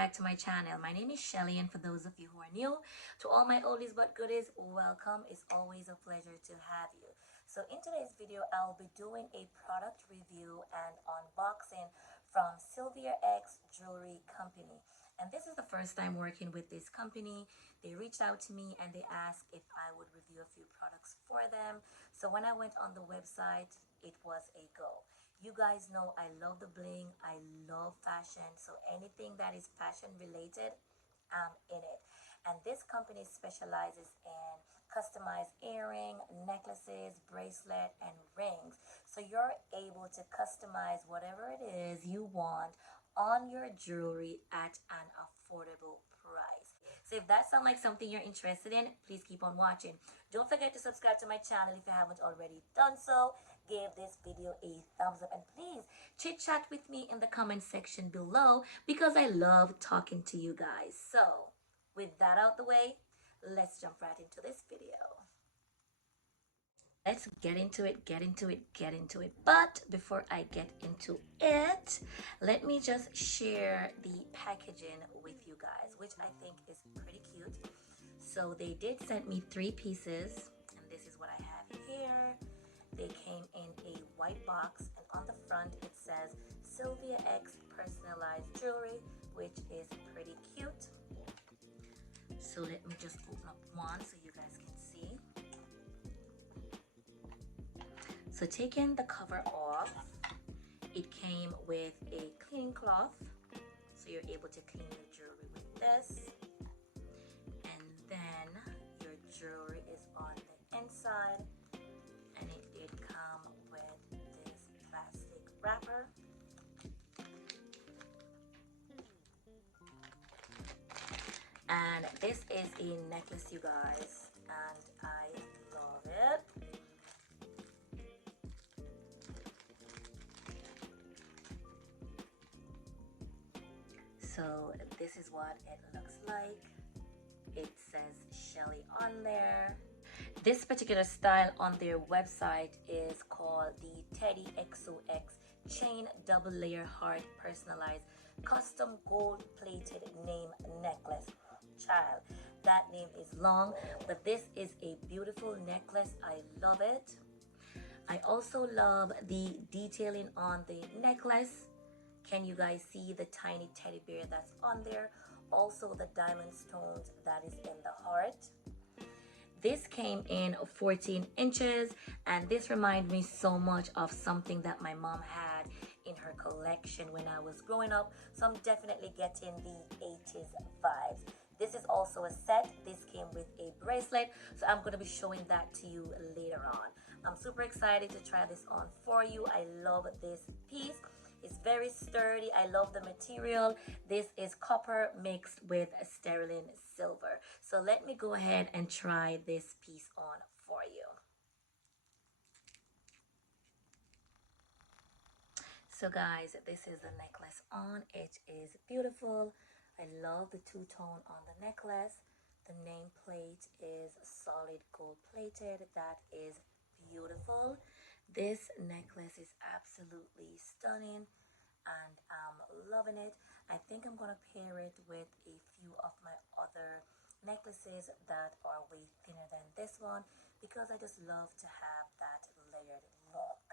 back to my channel. My name is Shelly, and for those of you who are new, to all my oldies but goodies, welcome. It's always a pleasure to have you. So in today's video, I'll be doing a product review and unboxing from SILVIAX Jewelry Company. And this is the first time working with this company. They reached out to me and they asked if I would review a few products for them. So when I went on the website, it was a go. You guys know I love the bling, I love fashion, so anything that is fashion related, I'm in it. And this company specializes in customized earring, necklaces, bracelet, and rings. So you're able to customize whatever it is you want on your jewelry at an affordable price. So if that sounds like something you're interested in, please keep on watching. Don't forget to subscribe to my channel if you haven't already done so. Give this video a thumbs up and please chit chat with me in the comment section below because I love talking to you guys. So with that out the way, let's jump right into this video. Let's get into it. But before I get into it, let me just share the packaging with you guys, which I think is pretty cute. So they did send me 3 pieces, and this is what I have here. They came in a white box, and on the front it says SILVIAX Personalized Jewelry, which is pretty cute. So let me just open up one so you guys can see. So taking the cover off, it came with a cleaning cloth, so you're able to clean your jewelry with this. And then your jewelry is on the inside, and it did come with this plastic wrapper. And this is a necklace, you guys, and I love it. So this is what it looks like. It says Shelly on there. This particular style on their website is called the Teddy XOX Chain Double Layer Heart Personalized Custom Gold Plated Name Necklace. Child, that name is long, but this is a beautiful necklace. I love it. I also love the detailing on the necklace. Can you guys see the tiny teddy bear that's on there? Also the diamond stones that is in the heart. This came in 14 inches, and this reminds me so much of something that my mom had in her collection when I was growing up. So I'm definitely getting the 80s vibes. This is also a set. This came with a bracelet, so I'm going to be showing that to you later on. I'm super excited to try this on for you. I love this piece. It's very sturdy. I love the material. This is copper mixed with sterling silver. So let me go ahead and try this piece on for you. So guys, this is the necklace on. It is beautiful. I love the two-tone on the necklace. The nameplate is solid gold plated. That is beautiful. This necklace is absolutely stunning and I'm loving it. I think I'm gonna pair it with a few of my other necklaces that are way thinner than this one because I just love to have that layered look.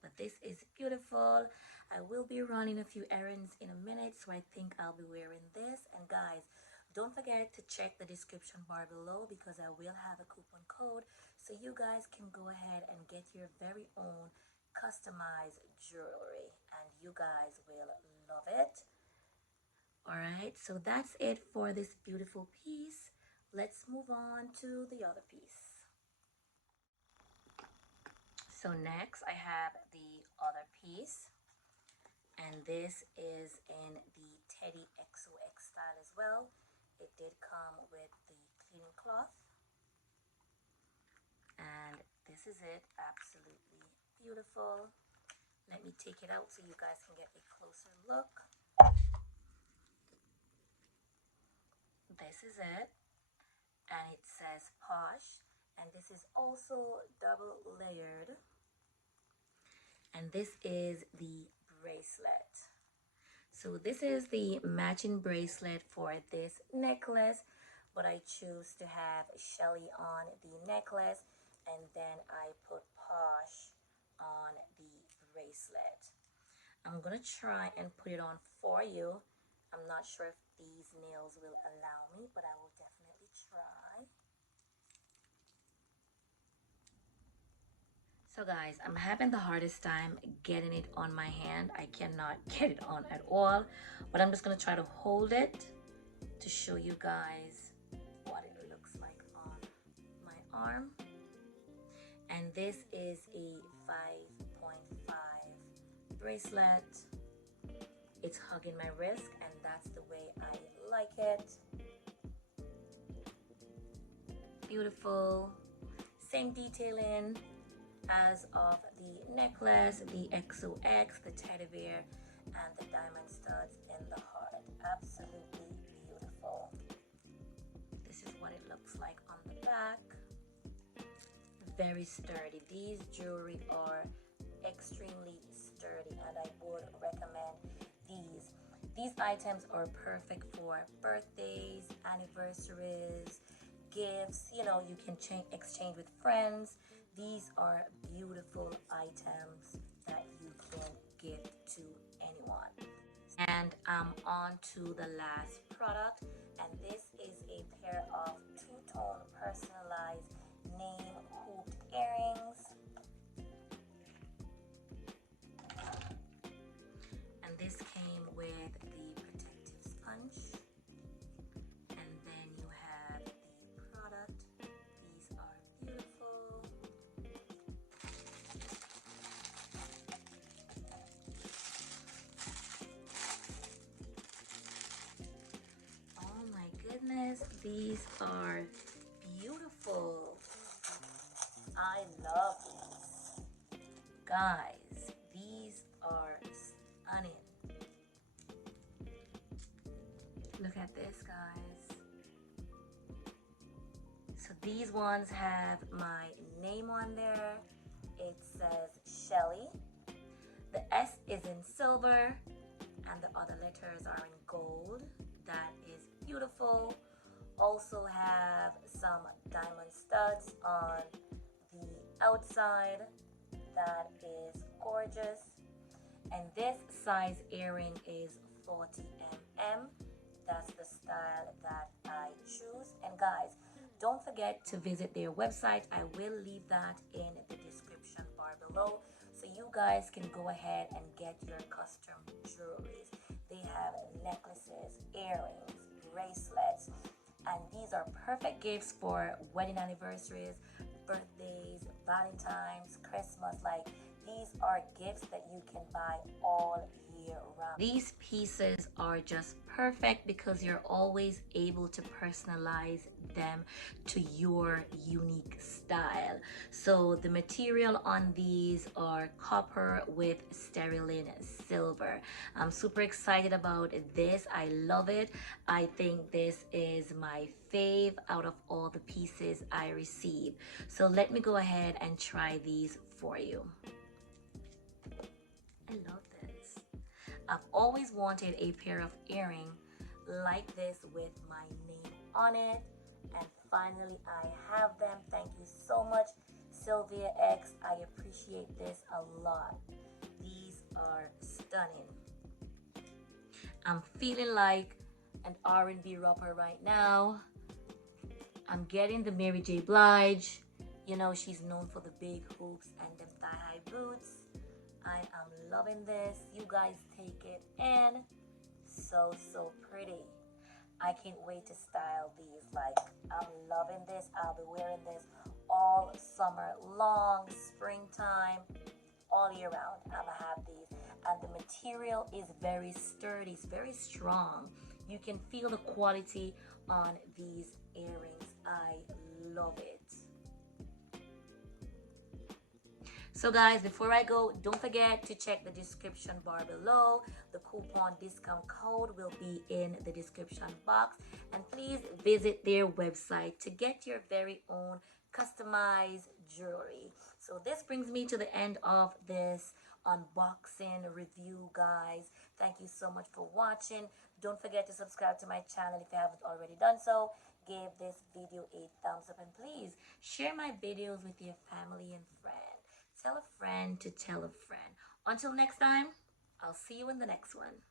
But this is beautiful. I will be running a few errands in a minute, so I think I'll be wearing this. And guys, don't forget to check the description bar below because I will have a coupon code so you guys can go ahead and get your very own customized jewelry, and you guys will love it. All right, so that's it for this beautiful piece. Let's move on to the other piece. So next I have the other piece, and this is in the Teddy XOX style as well. It did come with the cleaning cloth, and this is it. Absolutely beautiful. Let me take it out so you guys can get a closer look. This is it, and it says Posh, and this is also double layered, and this is the bracelet. So this is the matching bracelet for this necklace, but I choose to have Shelly on the necklace, and then I put Posh on the bracelet. I'm gonna try and put it on for you. I'm not sure if these nails will allow me, but I will definitely try. So guys, I'm having the hardest time getting it on my hand. I cannot get it on at all, but I'm just gonna try to hold it to show you guys what it looks like on my arm. And this is a 5.5 bracelet. It's hugging my wrist, and that's the way I like it. Beautiful. Same detailing as of the necklace, the XOX, the teddy bear, and the diamond studs in the heart. Absolutely beautiful. This is what it looks like on the back. Very sturdy. These jewelry are extremely sturdy, and I would recommend these. These items are perfect for birthdays, anniversaries, gifts. You know, you can exchange with friends. These are beautiful items that you can gift to anyone. And I'm on to the last product, and this is a pair of two-tone personalized name hooped earrings. And this came with the protective sponge, and then you have the product. These are beautiful. Oh my goodness, these are beautiful. I love these. Guys, these are stunning. Look at this, guys. So these ones have my name on there. It says Shelly. The S is in silver, and the other letters are in gold. That is beautiful. Also have some diamond studs on the outside. That is gorgeous. And this size earring is 40 mm. That's the style that I choose. And guys, don't forget to visit their website. I will leave that in the description bar below, so you guys can go ahead and get your custom jewelries. They have necklaces, earrings, bracelets, and these are perfect gifts for wedding anniversaries, birthdays, Valentine's, Christmas. Like, these are gifts that you can buy all year round. These pieces are just perfect because you're always able to personalize them to your unique style. So the material on these are copper with sterling silver. I'm super excited about this. I love it. I think this is my fave out of all the pieces I received. So let me go ahead and try these for you. I love this. I've always wanted a pair of earrings like this with my name on it, and finally I have them. Thank you so much, SILVIAX. I appreciate this a lot. These are stunning. I'm feeling like an R&B rapper right now. I'm getting the Mary J. Blige. You know, she's known for the big hoops and them thigh-high boots. I am loving this. You guys take it in. So pretty. I can't wait to style these. Like, I'm loving this. I'll be wearing this all summer long, springtime, all year round. I'm gonna have these. And the material is very sturdy. It's very strong. You can feel the quality on these earrings. I love it. So guys, before I go, don't forget to check the description bar below. The coupon discount code will be in the description box. And please visit their website to get your very own customized jewelry. So this brings me to the end of this unboxing review, guys. Thank you so much for watching. Don't forget to subscribe to my channel if you haven't already done so. Give this video a thumbs up, and please share my videos with your family and friends. Tell a friend to tell a friend. Until next time, I'll see you in the next one.